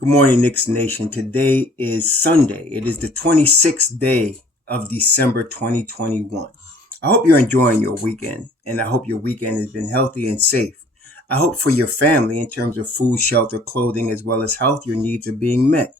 Good morning, Knicks Nation. Today is Sunday. It is the 26th day of December 2021. I hope you're enjoying your weekend, and I hope your weekend has been healthy and safe. I hope for your family, in terms of food, shelter, clothing, as well as health, your needs are being met.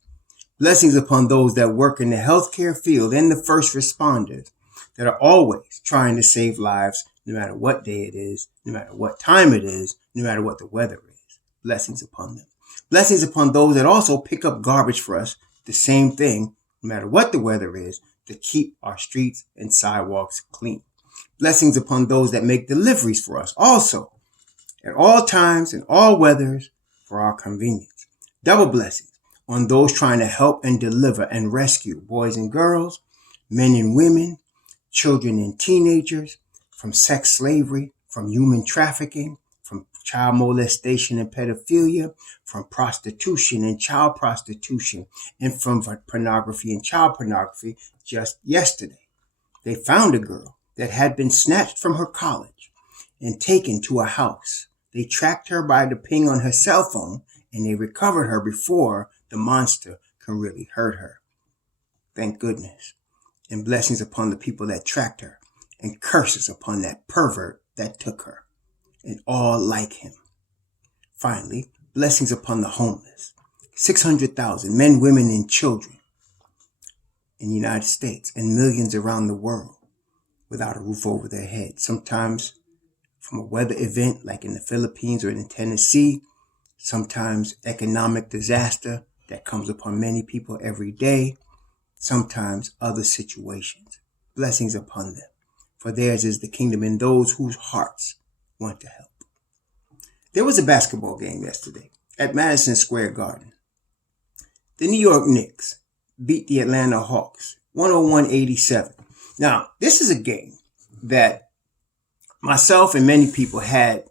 Blessings upon those that work in the healthcare field and the first responders that are always trying to save lives, no matter what day it is, no matter what time it is, no matter what the weather is. Blessings upon them. Blessings upon those that also pick up garbage for us, the same thing, no matter what the weather is, to keep our streets and sidewalks clean. Blessings upon those that make deliveries for us also, at all times and all weathers, for our convenience. Double blessings on those trying to help and deliver and rescue boys and girls, men and women, children and teenagers from sex slavery, from human trafficking, from child molestation and pedophilia, from prostitution and child prostitution, and from pornography and child pornography. Just yesterday, they found a girl that had been snatched from her college and taken to a house. They tracked her by the ping on her cell phone, and they recovered her before the monster can really hurt her. Thank goodness. And blessings upon the people that tracked her, and curses upon that pervert that took her, and all like him. Finally, blessings upon the homeless. 600,000 men, women, and children in the United States and millions around the world without a roof over their head. Sometimes from a weather event like in the Philippines or in Tennessee. Sometimes economic disaster that comes upon many people every day. Sometimes other situations. Blessings upon them. For theirs is the kingdom, and those whose hearts want to help. There was a basketball game yesterday at Madison Square Garden. The New York Knicks beat the Atlanta Hawks 101-87. Now, this is a game that myself and many people had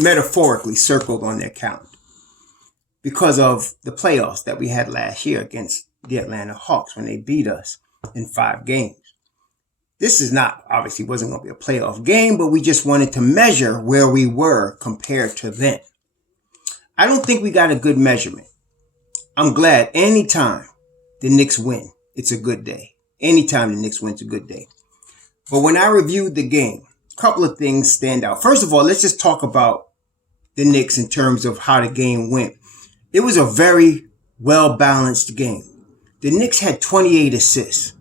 metaphorically circled on their calendar because of the playoffs that we had last year against the Atlanta Hawks when they beat us in 5 games. This is not, obviously wasn't going to be a playoff game, but we just wanted to measure where we were compared to then. I don't think we got a good measurement. I'm glad anytime the Knicks win, it's a good day. Anytime the Knicks win, it's a good day. But when I reviewed the game, a couple of things stand out. First of all, let's just talk about the Knicks in terms of how the game went. It was a very well-balanced game. The Knicks had 28 assists.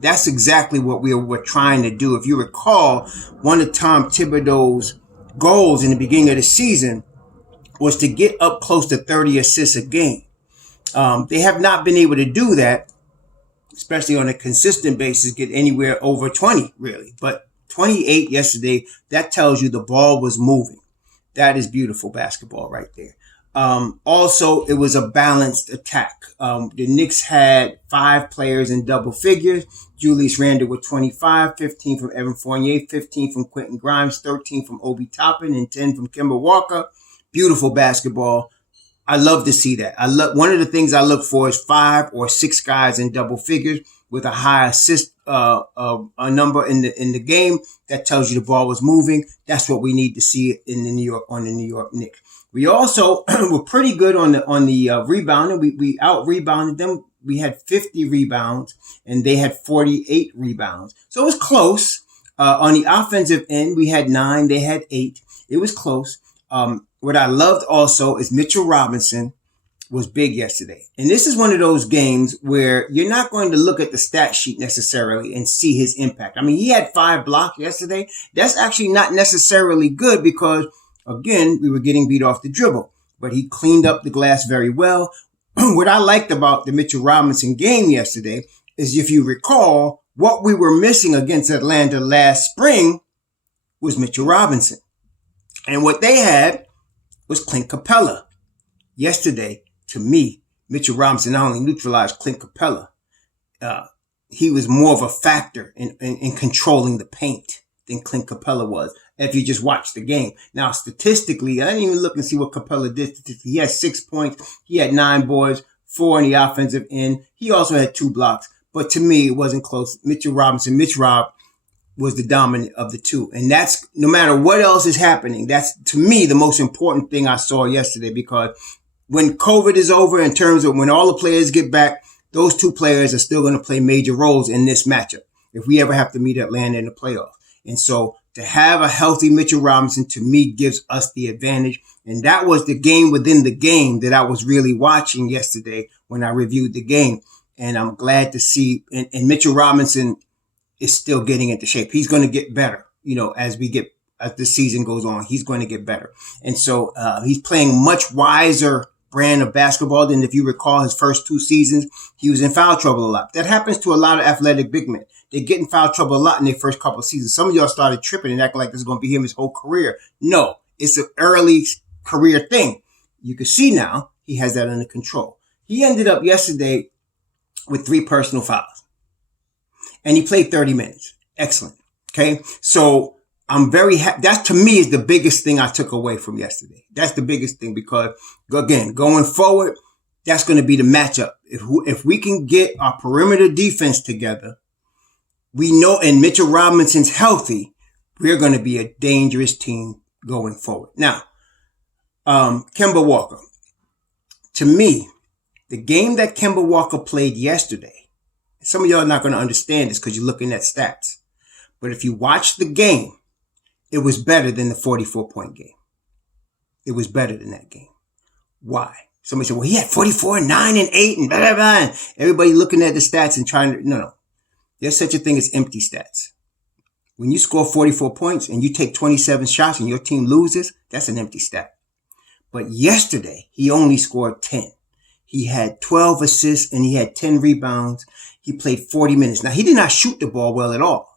That's exactly what we were trying to do. If you recall, one of Tom Thibodeau's goals in the beginning of the season was to get up close to 30 assists a game. They have not been able to do that, especially on a consistent basis, get anywhere over 20, really. But 28 yesterday, that tells you the ball was moving. That is beautiful basketball right there. Also, it was a balanced attack. The Knicks had 5 players in double figures. Julius Randle with 25, 15 from Evan Fournier, 15 from Quentin Grimes, 13 from Obi Toppin, and 10 from Kemba Walker. Beautiful basketball. I love to see that. One of the things I look for is 5 or 6 guys in double figures with a high assist a number in the game. That tells you the ball was moving. That's what we need to see in the New York Knicks. We also were pretty good on the rebounding. We out rebounded them. We had 50 rebounds and they had 48 rebounds. So it was close. On the offensive end, we had 9. They had 8. It was close. What I loved also is Mitchell Robinson was big yesterday. And this is one of those games where you're not going to look at the stat sheet necessarily and see his impact. I mean, he had 5 blocks yesterday. That's actually not necessarily good because, again, we were getting beat off the dribble. But he cleaned up the glass very well. What I liked about the Mitchell Robinson game yesterday is, if you recall, what we were missing against Atlanta last spring was Mitchell Robinson. And what they had was Clint Capella. Yesterday, to me, Mitchell Robinson not only neutralized Clint Capella, he was more of a factor in controlling the paint than Clint Capella was, if you just watch the game. Now, statistically, I didn't even look and see what Capella did. He had 6 points. He had 9 boards, 4 on the offensive end. He also had 2 blocks. But to me, it wasn't close. Mitch Rob was the dominant of the two. And that's, no matter what else is happening, that's, to me, the most important thing I saw yesterday, because when COVID is over, in terms of when all the players get back, those two players are still going to play major roles in this matchup if we ever have to meet Atlanta in the playoffs. And so to have a healthy Mitchell Robinson, to me, gives us the advantage. And that was the game within the game that I was really watching yesterday when I reviewed the game. And I'm glad to see, and Mitchell Robinson is still getting into shape. He's going to get better, as the season goes on. He's going to get better. And so he's playing much wiser brand of basketball than, if you recall, his first 2 seasons. He was in foul trouble a lot. That happens to a lot of athletic big men. They get in foul trouble a lot in their first couple of seasons. Some of y'all started tripping and acting like this is going to be him his whole career. No, it's an early career thing. You can see now he has that under control. He ended up yesterday with 3 personal fouls. And he played 30 minutes. Excellent. Okay. So I'm very happy. That to me is the biggest thing I took away from yesterday. That's the biggest thing, because again, going forward, that's going to be the matchup. If we can get our perimeter defense together, we know, and Mitchell Robinson's healthy, we're going to be a dangerous team going forward. Now, Kemba Walker. To me, the game that Kemba Walker played yesterday, some of y'all are not going to understand this because you're looking at stats. But if you watch the game, it was better than the 44-point game. It was better than that game. Why? Somebody said, well, he had 44, 9, and 8, and blah, blah, blah. And everybody looking at the stats and trying to, no. There's such a thing as empty stats. When you score 44 points and you take 27 shots and your team loses, that's an empty stat. But yesterday, he only scored 10. He had 12 assists and he had 10 rebounds. He played 40 minutes. Now, he did not shoot the ball well at all.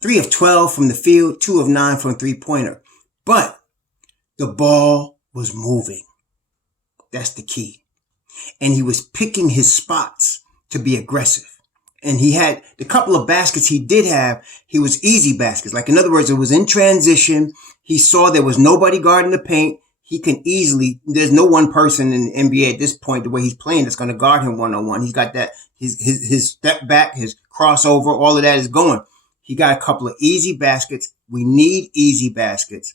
3 of 12 from the field, 2 of 9 from three-pointer. But the ball was moving. That's the key. And he was picking his spots to be aggressive. And he had the couple of baskets he did have, he was easy baskets. Like, in other words, it was in transition. He saw there was nobody guarding the paint. He can easily, there's no one person in the NBA at this point, the way he's playing, that's going to guard him one-on-one. He's got that, his step back, his crossover, all of that is going. He got a couple of easy baskets. We need easy baskets.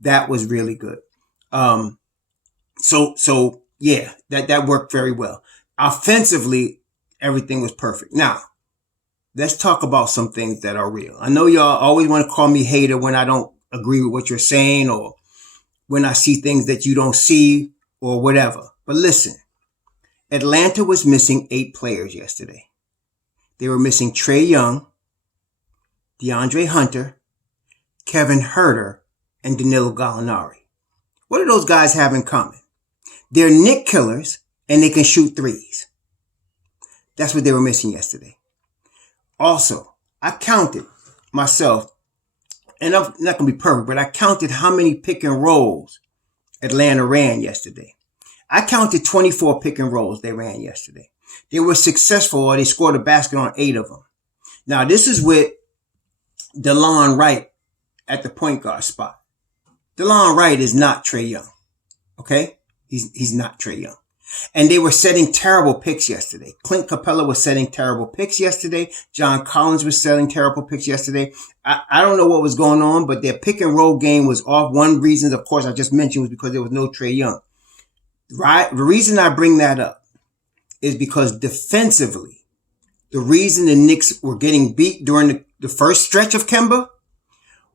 That was really good. So yeah, that worked very well. Offensively, everything was perfect. Now, let's talk about some things that are real. I know y'all always want to call me hater when I don't agree with what you're saying, or when I see things that you don't see, or whatever. But listen, Atlanta was missing 8 players yesterday. They were missing Trae Young, DeAndre Hunter, Kevin Huerter, and Danilo Gallinari. What do those guys have in common? They're Knick killers, and they can shoot threes. That's what they were missing yesterday. Also, I counted myself, and I'm not going to be perfect, but I counted how many pick and rolls Atlanta ran yesterday. I counted 24 pick and rolls they ran yesterday. They were successful, or they scored a basket on 8 of them. Now, this is with DeLon Wright at the point guard spot. DeLon Wright is not Trae Young. Okay? He's not Trae Young. And they were setting terrible picks yesterday. Clint Capella was setting terrible picks yesterday. John Collins was setting terrible picks yesterday. I don't know what was going on, but their pick and roll game was off. One reason, of course, I just mentioned was because there was no Trae Young. Right? The reason I bring that up is because defensively, the reason the Knicks were getting beat during the first stretch of Kemba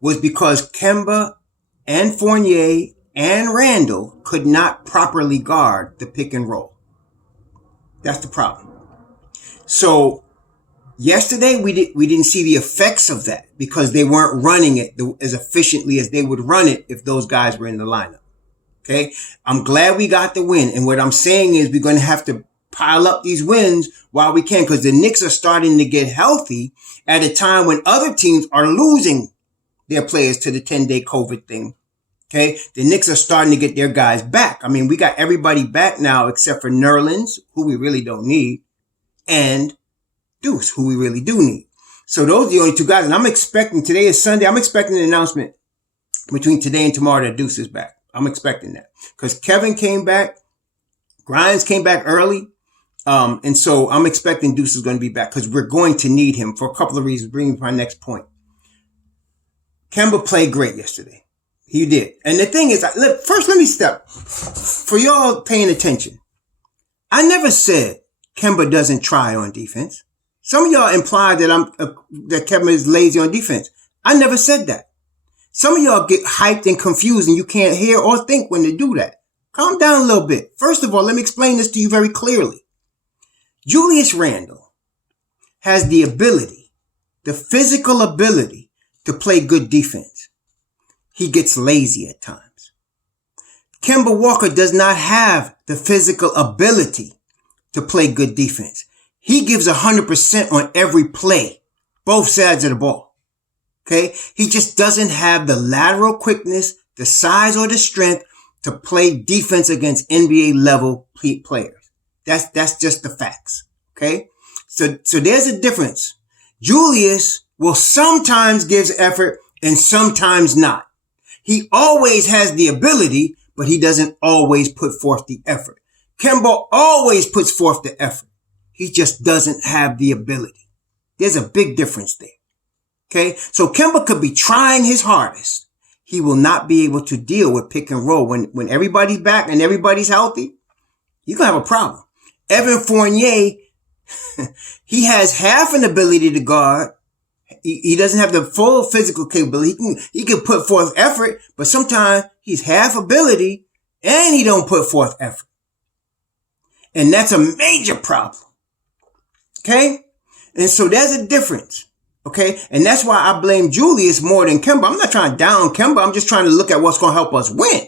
was because Kemba and Fournier and Randall could not properly guard the pick and roll. That's the problem. So yesterday we didn't see the effects of that because they weren't running it as efficiently as they would run it if those guys were in the lineup. Okay. I'm glad we got the win. And what I'm saying is we're going to have to pile up these wins while we can, because the Knicks are starting to get healthy at a time when other teams are losing their players to the 10-day COVID thing. Okay. The Knicks are starting to get their guys back. I mean, we got everybody back now except for Nerlens, who we really don't need, and Deuce, who we really do need. So those are the only 2 guys. And I'm expecting, today is Sunday, I'm expecting an announcement between today and tomorrow that Deuce is back. I'm expecting that because Kevin came back. Grimes came back early. And so I'm expecting Deuce is going to be back because we're going to need him for a couple of reasons. Bringing me to my next point. Kemba played great yesterday. He did. And the thing is, first let me step. For y'all paying attention, I never said Kemba doesn't try on defense. Some of y'all implied that that Kemba is lazy on defense. I never said that. Some of y'all get hyped and confused and you can't hear or think when they do that. Calm down a little bit. First of all, let me explain this to you very clearly. Julius Randle has the ability, the physical ability to play good defense. He gets lazy at times. Kemba Walker does not have the physical ability to play good defense. He gives 100% on every play, both sides of the ball. Okay? He just doesn't have the lateral quickness, the size, or the strength to play defense against NBA level players. That's just the facts. Okay? So there's a difference. Julius will sometimes give effort and sometimes not. He always has the ability, but he doesn't always put forth the effort. Kemba always puts forth the effort. He just doesn't have the ability. There's a big difference there. Okay? So Kemba could be trying his hardest. He will not be able to deal with pick and roll. When everybody's back and everybody's healthy, you're going to have a problem. Evan Fournier, he has half an ability to guard. He doesn't have the full physical capability. He can put forth effort, but sometimes he's half ability and he don't put forth effort. And that's a major problem. Okay? And so there's a difference. Okay? And that's why I blame Julius more than Kemba. I'm not trying to down Kemba. I'm just trying to look at what's going to help us win.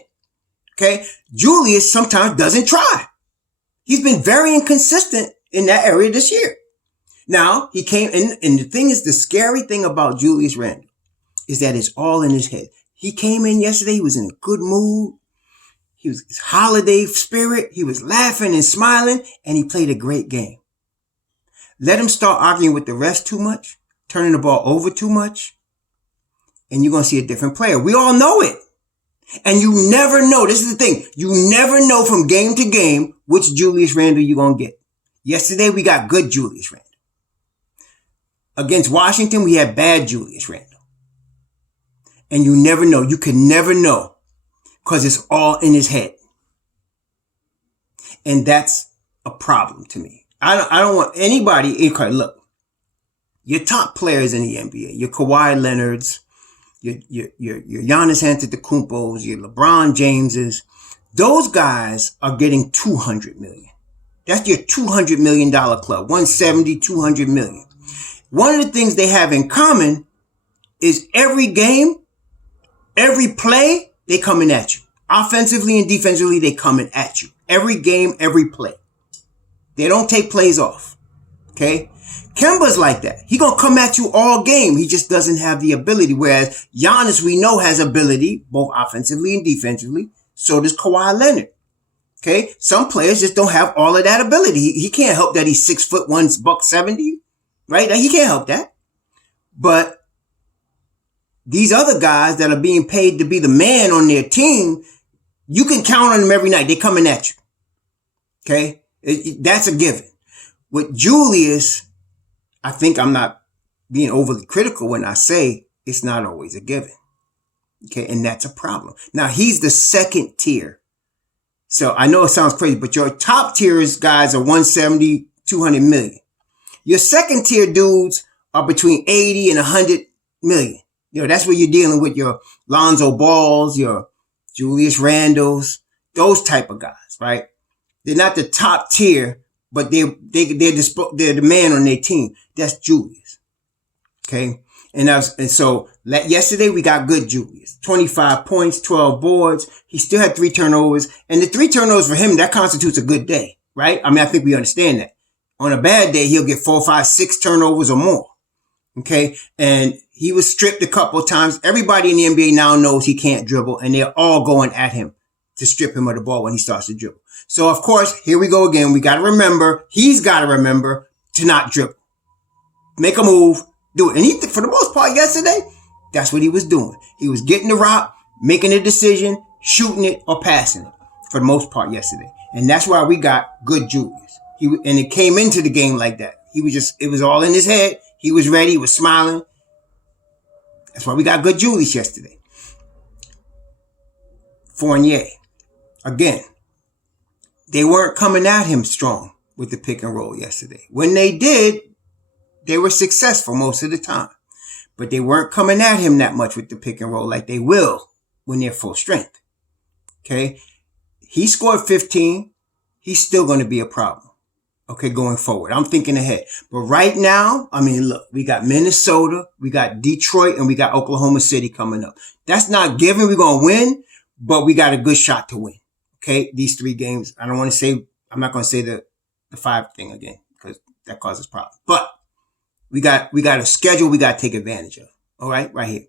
Okay? Julius sometimes doesn't try. He's been very inconsistent in that area this year. Now, he came in, and the thing is, the scary thing about Julius Randle is that it's all in his head. He came in yesterday. He was in a good mood. He was his holiday spirit. He was laughing and smiling, and he played a great game. Let him start arguing with the refs too much, turning the ball over too much, and you're going to see a different player. We all know it. And you never know. This is the thing. You never know from game to game which Julius Randle you're going to get. Yesterday, we got good Julius Randle. Against Washington, we had bad Julius Randle. And you never know. You can never know because it's all in his head. And that's a problem to me. I don't want anybody. Look, your top players in the NBA, your Kawhi Leonards, your Giannis Antetokounmpos, your LeBron Jameses, those guys are getting $200 million. That's your $200 million club. 170, 200 million. One of the things they have in common is every game, every play, they coming at you. Offensively and defensively, they coming at you. Every game, every play. They don't take plays off. Okay? Kemba's like that. He gonna come at you all game. He just doesn't have the ability. Whereas Giannis, we know, has ability, both offensively and defensively. So does Kawhi Leonard. Okay? Some players just don't have all of that ability. He can't help that he's 6'1", $170. Right? He can't help that. But these other guys that are being paid to be the man on their team, you can count on them every night. They're coming at you. Okay? That's a given. With Julius, I think I'm not being overly critical when I say it's not always a given. Okay? And that's a problem. Now, he's the second tier. So I know it sounds crazy, but your top tiers guys are 170, 200 million. Your second tier dudes are between 80 and 100 million. You know, that's where you're dealing with your Lonzo Balls, your Julius Randles, those type of guys, right? They're not the top tier, but they're the man on their team. That's Julius. Okay. And so yesterday we got good Julius. 25 points, 12 boards. He still had 3 turnovers, and the 3 turnovers for him, that constitutes a good day, right? I mean, I think we understand that. On a bad day, he'll get 4, 5, 6 turnovers or more. Okay. And he was stripped a couple of times. Everybody in the NBA now knows he can't dribble, and they're all going at him to strip him of the ball when he starts to dribble. So of course, here we go again. He's got to remember to not dribble. Make a move, do it. And he, for the most part yesterday, that's what he was doing. He was getting the rock, making a decision, shooting it or passing it for the most part yesterday. And that's why we got good Julius. And it came into the game like that. It was all in his head. He was ready. He was smiling. That's why we got good Julius yesterday. Fournier. Again, they weren't coming at him strong with the pick and roll yesterday. When they did, they were successful most of the time. But they weren't coming at him that much with the pick and roll like they will when they're full strength. Okay? He scored 15. He's still going to be a problem. Okay, going forward. I'm thinking ahead. But right now, I mean, look, we got Minnesota, we got Detroit, and we got Oklahoma City coming up. That's not given we're going to win, but we got a good shot to win. Okay, these 3 games. I'm not going to say the 5 thing again because that causes problems. But we got a schedule we got to take advantage of. All right here.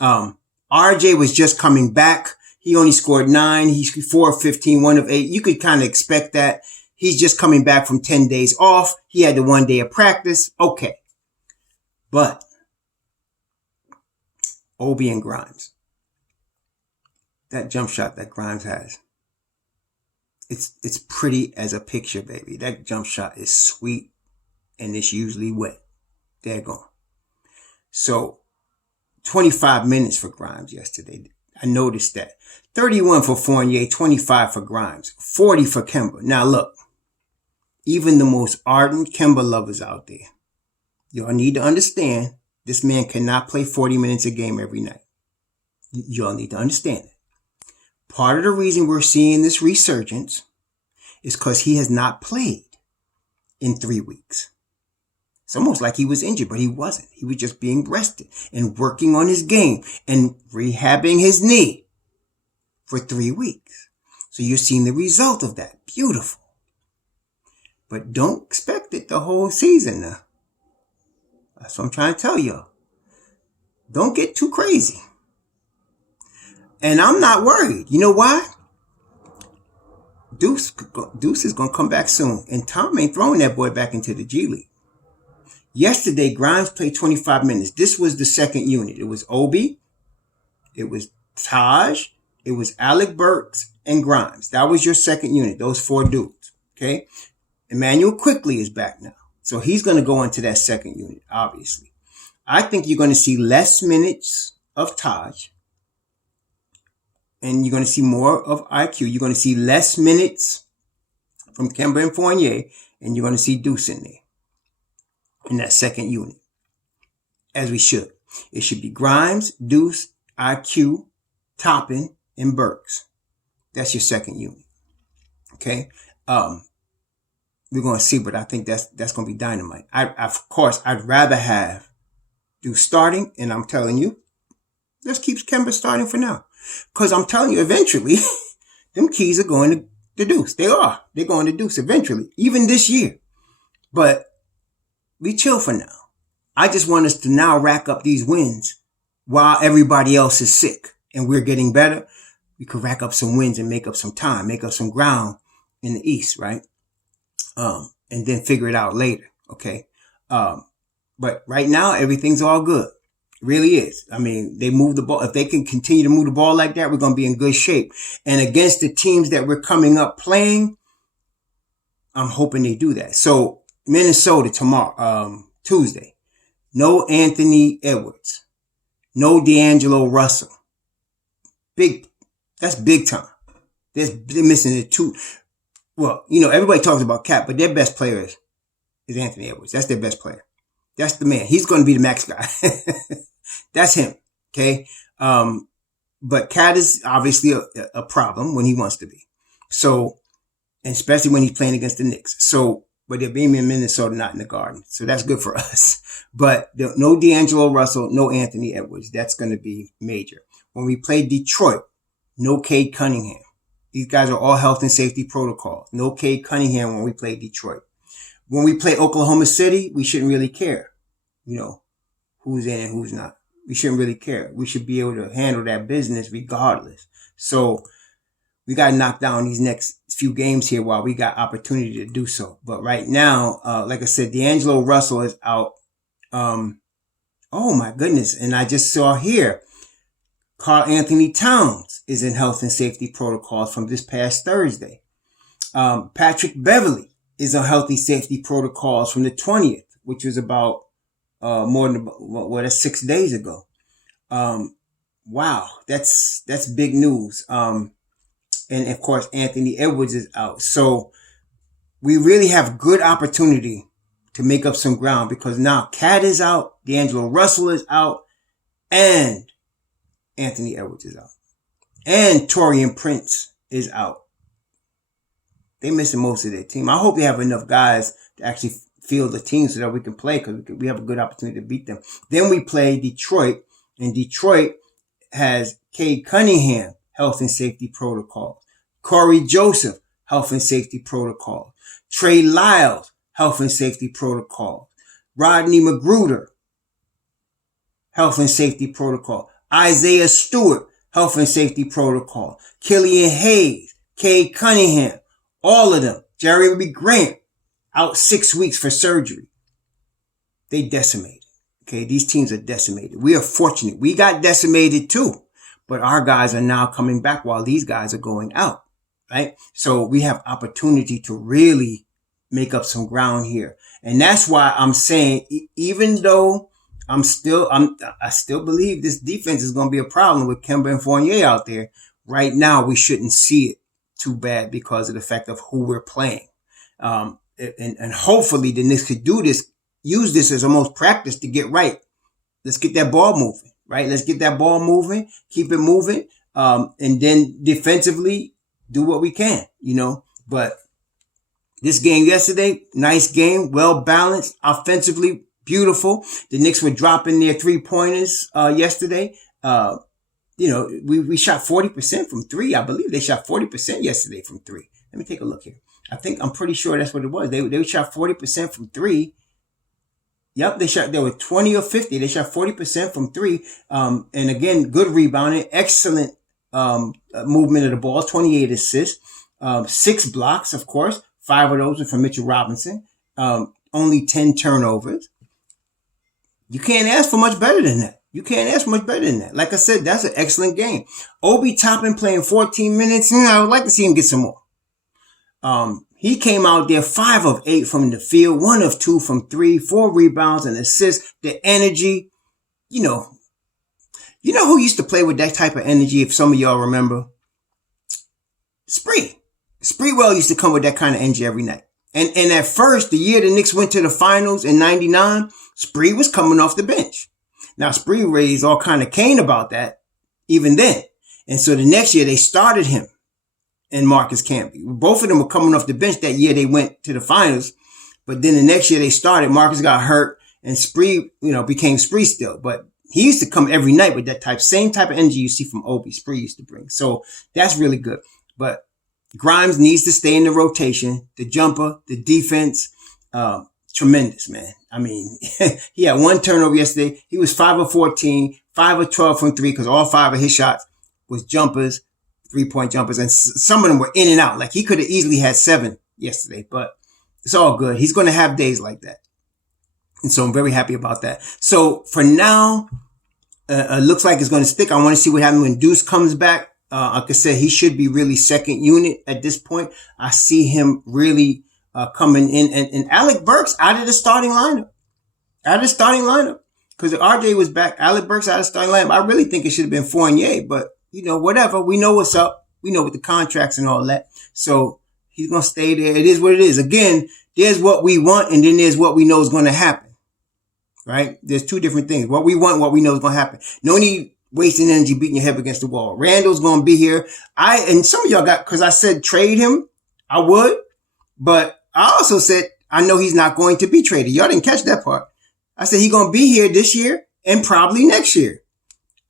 RJ was just coming back. He only scored 9. He's 4 of 15, 1 of 8. You could kind of expect that. He's just coming back from 10 days off. He had the 1 day of practice. Okay. But Obi and Grimes. That jump shot that Grimes has. It's pretty as a picture, baby. That jump shot is sweet and it's usually wet. They're gone. So 25 minutes for Grimes yesterday. I noticed that. 31 for Fournier, 25 for Grimes, 40 for Kemba. Now look, even the most ardent Kemba lovers out there, y'all need to understand this man cannot play 40 minutes a game every night. Y'all need to understand it. Part of the reason we're seeing this resurgence is because he has not played in 3 weeks. It's almost like he was injured, but he wasn't. He was just being rested and working on his game and rehabbing his knee for 3 weeks. So you're seeing the result of that. Beautiful. But don't expect it the whole season now. That's what I'm trying to tell y'all. Don't get too crazy. And I'm not worried. You know why? Deuce is going to come back soon. And Tom ain't throwing that boy back into the G League. Yesterday, Grimes played 25 minutes. This was the second unit. It was Obi, it was Taj, it was Alec Burks, and Grimes. That was your second unit, those 4 dudes. Okay? Emmanuel Quickly is back now. So he's going to go into that second unit, obviously. I think you're going to see less minutes of Taj. And you're going to see more of IQ. You're going to see less minutes from Kemba and Fournier. And you're going to see Deuce in there. In that second unit. As we should. It should be Grimes, Deuce, IQ, Toppin, and Burks. That's your second unit. Okay? We're going to see, but I think that's going to be dynamite. Of course, I'd rather have Deuce starting, and I'm telling you, let's keep Kemba starting for now. Because I'm telling you, eventually, them keys are going to the Deuce. They are. They're going to Deuce eventually, even this year. But we chill for now. I just want us to now rack up these wins while everybody else is sick and we're getting better. We could rack up some wins and make up some time, make up some ground in the East, right? And then figure it out later. Okay. But right now, everything's all good. It really is. I mean, they move the ball. If they can continue to move the ball like that, we're going to be in good shape. And against the teams that we're coming up playing, I'm hoping they do that. So Minnesota tomorrow, Tuesday. No Anthony Edwards. No D'Angelo Russell. That's big time. They're missing the 2. Well, everybody talks about Cap, but their best player is Anthony Edwards. That's their best player. That's the man. He's going to be the max guy. That's him. Okay. But Cat is obviously a problem when he wants to be. So, and especially when he's playing against the Knicks. So, but they're being in Minnesota, not in the Garden. So that's good for us. But no D'Angelo Russell, no Anthony Edwards. That's going to be major. When we play Detroit, no Cade Cunningham. These guys are all health and safety protocols. No Cade Cunningham when we play Detroit. When we play Oklahoma City, we shouldn't really care, who's in and who's not. We shouldn't really care. We should be able to handle that business regardless. So we got to knock down these next few games here while we got opportunity to do so. But right now, like I said, D'Angelo Russell is out. Oh my goodness. And I just saw here, Karl Anthony Towns is in health and safety protocols from this past Thursday. Patrick Beverly is on healthy safety protocols from the 20th, which was about more than that's 6 days ago. Wow, that's big news. And of course, Anthony Edwards is out. So we really have good opportunity to make up some ground because now Cat is out, D'Angelo Russell is out, and Anthony Edwards is out. And Taurean Prince is out. They're missing most of their team. I hope they have enough guys to actually field the team so that we can play because we have a good opportunity to beat them. Then we play Detroit, and Detroit has Cade Cunningham, health and safety protocol. Corey Joseph, health and safety protocol. Trey Lyles, health and safety protocol. Rodney Magruder, health and safety protocol. Isaiah Stewart, health and safety protocol. Killian Hayes, Cade Cunningham, all of them. Jeremy Grant, out 6 weeks for surgery. They decimated. Okay, these teams are decimated. We are fortunate. We got decimated too, but our guys are now coming back while these guys are going out, right? So we have opportunity to really make up some ground here. And that's why I'm saying, even though I still believe this defense is going to be a problem with Kemba and Fournier out there. Right now, we shouldn't see it too bad because of the fact of who we're playing. And hopefully the Knicks could use this as almost practice to get right. Let's get that ball moving, right? Let's get that ball moving, keep it moving. And then defensively do what we can, but this game yesterday, nice game, well balanced, offensively, beautiful. The Knicks were dropping their 3-pointers, yesterday. We shot 40% from three. I believe they shot 40% yesterday from three. Let me take a look here. I'm pretty sure that's what it was. They shot 40% from three. Yep, they were 20 or 50. They shot 40% from three. And again, good rebounding, excellent, movement of the ball, 28 assists, 6 blocks, of course. 5 of those were from Mitchell Robinson. Only 10 turnovers. You can't ask for much better than that. Like I said, that's an excellent game. Obi Toppin playing 14 minutes. I would like to see him get some more. He came out there 5 of 8 from the field, 1 of 2 from 3, 4 rebounds and assists. The energy, you know who used to play with that type of energy, if some of y'all remember? Spreewell used to come with that kind of energy every night. And at first, the year the Knicks went to the finals in 99, Spree was coming off the bench. Now, Spree raised all kind of Cain about that even then. And so the next year they started him and Marcus Camby. Both of them were coming off the bench that year they went to the finals. But then the next year they started, Marcus got hurt and Spree, became Spree still. But he used to come every night with that same type of energy you see from Obi, Spree used to bring. So that's really good. But Grimes needs to stay in the rotation, the jumper, the defense, tremendous, man. I mean, he had 1 turnover yesterday. He was 5 of 14, 5 of 12 from 3 because all 5 of his shots was jumpers, 3-point jumpers. And some of them were in and out. Like he could have easily had 7 yesterday, but it's all good. He's going to have days like that. And so I'm very happy about that. So for now, it looks like it's going to stick. I want to see what happens when Deuce comes back. Like I said, he should be really second unit at this point. I see him really coming in. And Alec Burks out of the starting lineup. Because RJ was back. Alec Burks out of the starting lineup. I really think it should have been Fournier. But, whatever. We know what's up. We know with the contracts and all that. So he's going to stay there. It is what it is. Again, there's what we want and then there's what we know is going to happen. Right? There's 2 different things. What we want and what we know is going to happen. No need wasting energy beating your head against the wall. Randall's going to be here. And some of y'all because I said trade him. I would. But I also said, I know he's not going to be traded. Y'all didn't catch that part. I said he's going to be here this year and probably next year.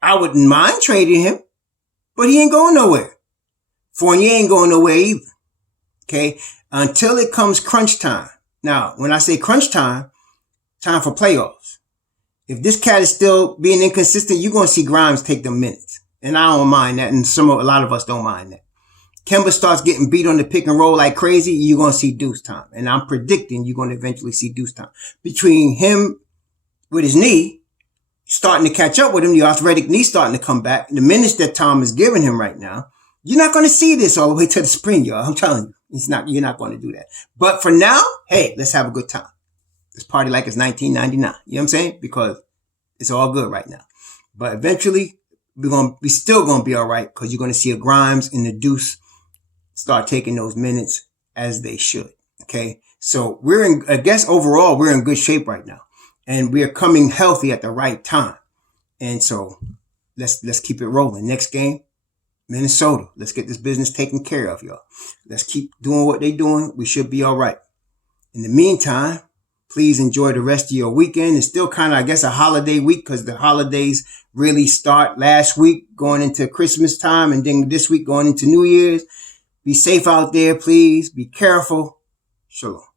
I wouldn't mind trading him, but he ain't going nowhere. Fournier ain't going nowhere either. Okay. Until it comes crunch time. Now, when I say crunch time for playoffs. If this cat is still being inconsistent, you're going to see Grimes take them minutes. And I don't mind that. And a lot of us don't mind that. Kemba starts getting beat on the pick and roll like crazy. You're going to see deuce time. And I'm predicting you're going to eventually see deuce time. Between him with his knee starting to catch up with him, the arthritic knee starting to come back. The minutes that Tom is giving him right now, you're not going to see this all the way to the spring, y'all. I'm telling you, you're not going to do that. But for now, hey, let's have a good time. Let's party like it's 1999. You know what I'm saying? Because it's all good right now. But eventually, we're still going to be all right because you're going to see a Grimes and the Deuce start taking those minutes as they should. Okay. So I guess overall, we're in good shape right now, and we are coming healthy at the right time. And so let's keep it rolling. Next game, Minnesota. Let's get this business taken care of, y'all. Let's keep doing what they're doing. We should be all right. In the meantime, please enjoy the rest of your weekend. It's still kind of, I guess, a holiday week because the holidays really start last week going into Christmas time, and then this week going into New Year's. Be safe out there, please. Be careful. Shalom.